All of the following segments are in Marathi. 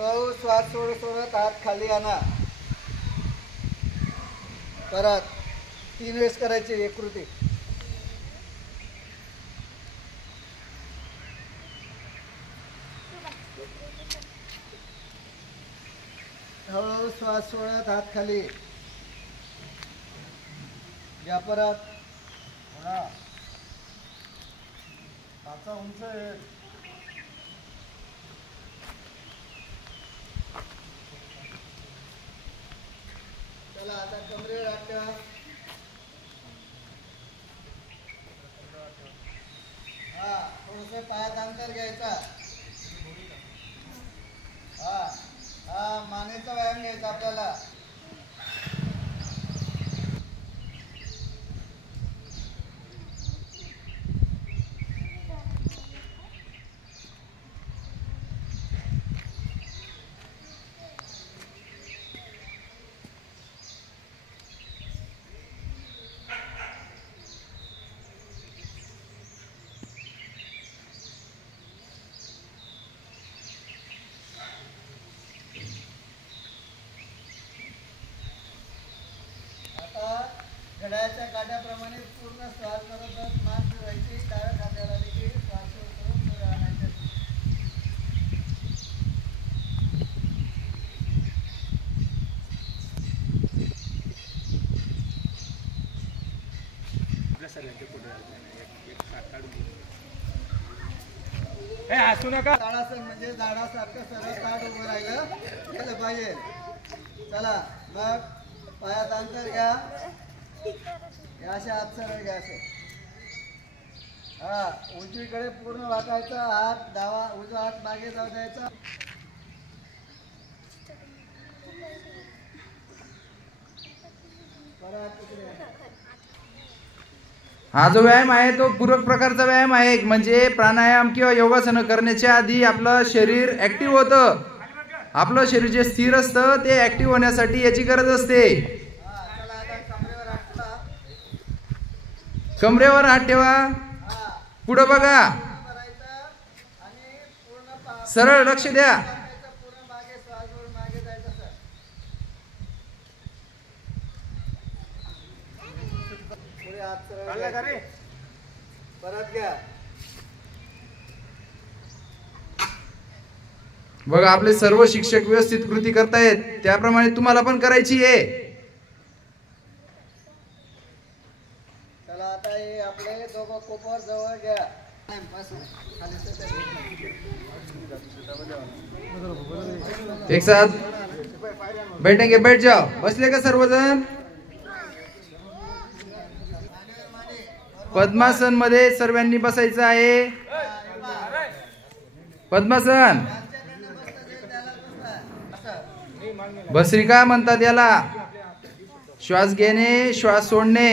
हळूहळू श्वास सोडत सोडत हात खाली आणा. परत 3 वेळेस करायची एक कृती. हळूहळू श्वास सोडत हात खाली या. परत हाता उंच आहे. चला आता कमरेवर हात ठेवा. हा थोडस पायात अंतर घ्यायचा. हा मानेचा व्यायाम घ्यायचा आपल्याला. घड्याळाच्या काट्याप्रमाणे पूर्ण श्वास करत मान फिरवायची. डाव्या खांद्याला देखील श्वास करून पुढे आणायचे. हसू नका. ताडासन म्हणजे झाडासारखं सरळ ताट उभं राहिलं केलं पाहिजे. चला मग पायात अंतर घ्या. अशा हात सरळ घ्या. असं हा उजवीकडे पूर्ण वाकायचा. हात डावा उजवा हात मागे जाऊ द्यायचा. हा जो व्यायाम आहे तो पूरक प्रकारचा व्यायाम आहे. म्हणजे प्राणायाम किंवा योगासनं करण्याच्या आधी आपलं शरीर ऍक्टिव्ह होतं. आपलं शरीर जे स्थिर असतं ते ऍक्टिव्ह होण्यासाठी याची गरज असते. कमरेवर हात ठेवा. पुढे बघा. सरळ लक्ष द्या. परत घ्या. बघा आपले सर्व शिक्षक व्यवस्थित कृती करतायत त्याप्रमाणे तुम्हाला पण करायची आहे. चला आता हे आपले दोघं कोपर जवळ घ्या. एक साथ बैठेंगे. बैठ जाओ. बसले का सर्वजण? पद्मासन मध्ये सर्वांनी बसायचं आहे. पद्मासन भस्त्रिका म्हणतात याला. श्वास घेणे श्वास सोडणे.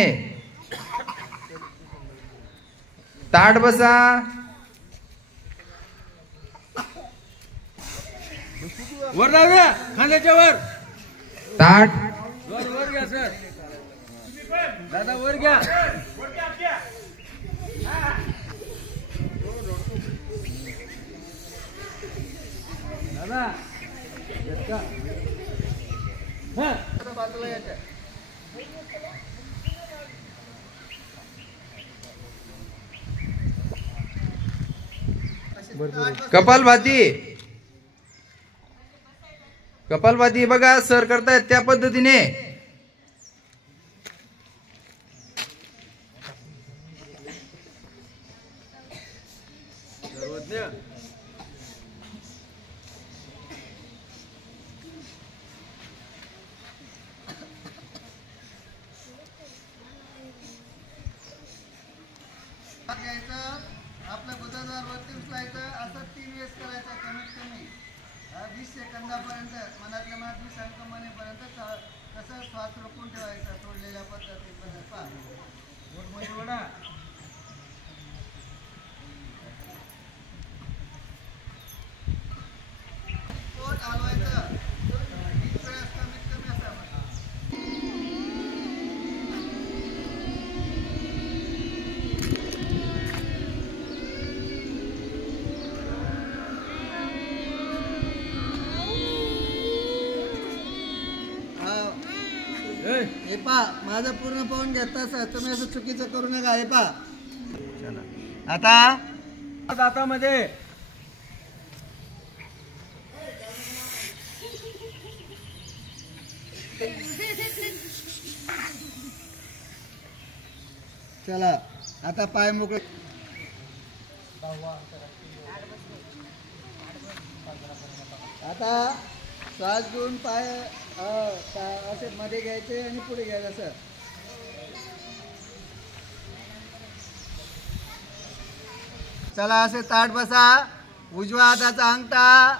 ताट बसा. वर जाऊया खांद्याच्या वर. ताट वर घ्या सर. दादा वर घ्या. दादा बाजूला यायचं. कपालभाती. कपालभाती बघा सर करतायत त्या पद्धतीने. आपल्या बुधावर वरती उचलायचं. असं 3 वेळेस करायचं. कमीत कमी 20 सेकंदापर्यंत मनातल्या मनात 20 अंक म्हणेपर्यंत कसं श्वास रोखून ठेवायचा सोडलेल्या पद्धतीमध्ये. पहा पोट हलवायचं. 20 वेळेस कमीत कमी असं. हे पा माझं पूर्ण पाहून घेता सर, तुम्ही असं चुकीचं करू नका. हे पा आता दातामध्ये चला आता पाय मोकळे. आता श्वास घेऊन पाय असे मध्ये घ्यायचे आणि पुढे घ्यायचं सर. चला असे ताट बसा. उजव्या हाताचा अंगठा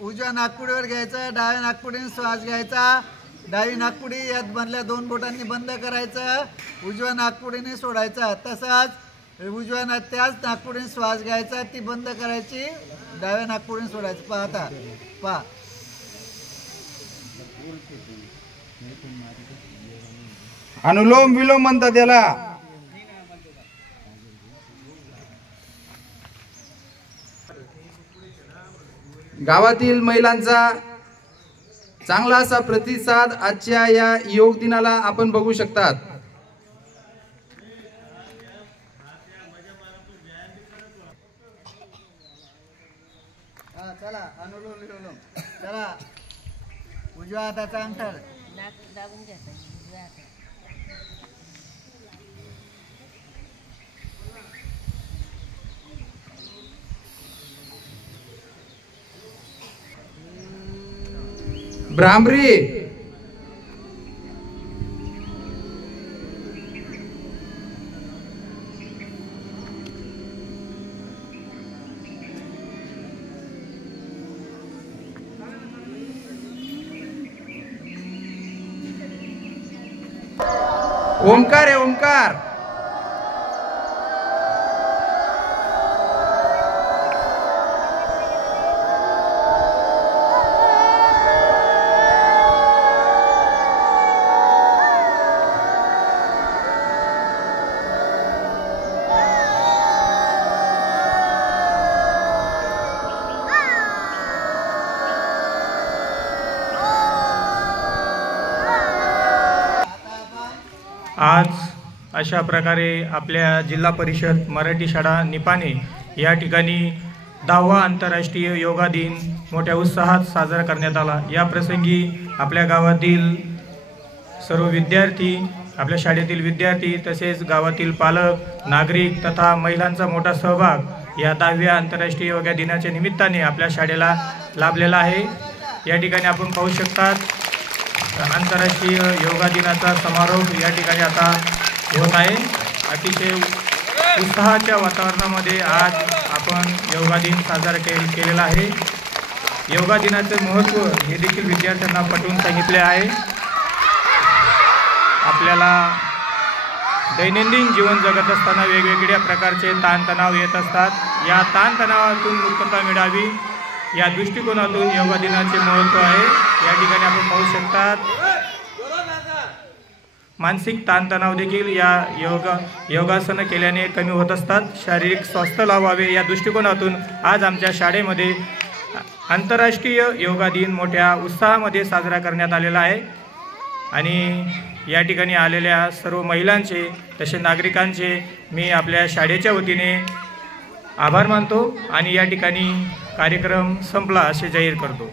उजव्या नाकपुडीवर घ्यायचा, डाव्या नाकपुडीने श्वास घ्यायचा. डावी नाकपुडी यात मधल्या 2 बोटांनी बंद करायचं, उजव्या नाकपुडीने सोडायचा. तसाच उजव्या त्याच नाकपुडीने श्वास घ्यायचा, ती बंद करायची, डाव्या नाकपुडीने सोडायचं. पहा आता पहा. अनुलोम विलोम म्हणतात त्याला. गावातील महिलांचा चांगला असा प्रतिसाद आजच्या या योग दिनाला आपण बघू शकतात. चला अनुलोम विलोम. चला उजव्या हाताचा अंगठा दाबून घ्यायचा उजव्या हातात. भ्रामरी, ओंकार आहे ओंकार. आज अशा प्रकारे आपल्या जिल्हा परिषद मराठी शाळा निपाणी या ठिकाणी 10वा आंतरराष्ट्रीय योगा दिन मोठ्या उत्साहात साजरा करण्यात आला. या प्रसंगी आपल्या गावातील सर्व विद्यार्थी, आपल्या शाळेतील विद्यार्थी तसेच गावातील पालक, नागरिक तथा महिलांचा मोठा सहभाग या 10व्या आंतरराष्ट्रीय योगा दिनाच्या निमित्ताने आपल्या शाळेला लाभलेला आहे. या ठिकाणी आपण पाहू शकतात आंतरराष्ट्रीय योगा दिनाचा समारोप या ठिकाणी आता होत आहे. अतिशय उत्साहाच्या वातावरणामध्ये आज आपण योगा दिन साजरा केलेला आहे. योगा दिनाचे महत्त्व हे देखील विद्यार्थ्यांना पटवून सांगितले आहे. आपल्याला दैनंदिन जीवन जगत असताना वेगवेगळ्या प्रकारचे ताणतणाव येत असतात. या ताणतणावातून मुक्तता मिळावी या दृष्टिकोनातून योगा दिनाचे महत्त्व आहे. या ठिकाणी आपण पाहू शकतात मानसिक ताणतणाव देखील या योगासनं केल्याने कमी होत असतात. शारीरिक स्वास्थ्य लावावे या दृष्टिकोनातून आज आमच्या शाळेमध्ये आंतरराष्ट्रीय योगा दिन मोठ्या उत्साहामध्ये साजरा करण्यात आलेला आहे. आणि या ठिकाणी आलेल्या सर्व महिलांचे तसे नागरिकांचे मी आपल्या शाळेच्या वतीने आभार मानतो आणि या ठिकाणी कार्यक्रम संपला असे जाहीर करतो.